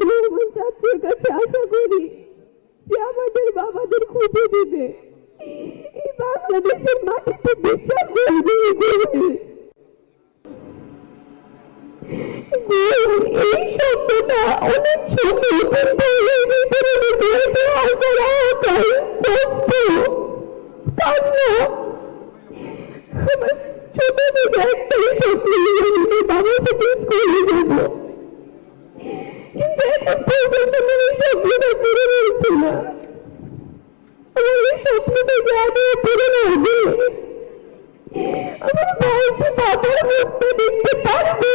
রহমান চাচুর কাছে আশা করি যে আমাদের বাবাদের খুঁজে দিবে। এই বাংলাদেশের মাটিতে বিচার করবে শব্দটা অনেক ছোট কিন্তু सपने में याद है पूरे नहीं हुए अब भाई से बादल में अपने दिन के पास थे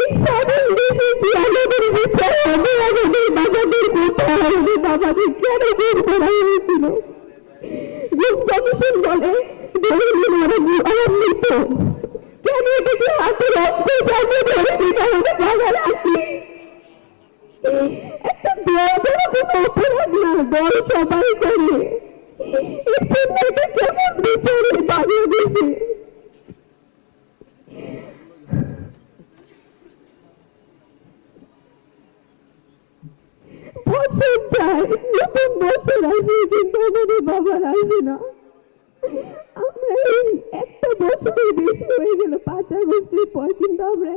एक सादा हिंदी से जियाले पर गुस्सा होने वाले नहीं बाबा देर गुस्सा होने बाबा जी क्या नहीं देर बढ़ाई हुई थी ना जब कमीशन वाले देवी हमारे जीवन में तो क्या नहीं कहते हाथ से रास्ते जाने देने देता होगा भागा रास्ते অপরাধ বড় সবাই করে কেমন বিচারে বাংলাদেশে বছর যায় নতুন বছর আসে বাবার আসে না আমরা এই একটা বছরের বেশি হয়ে গেল, পাঁচ আগস্টের পর কিন্তু আমরা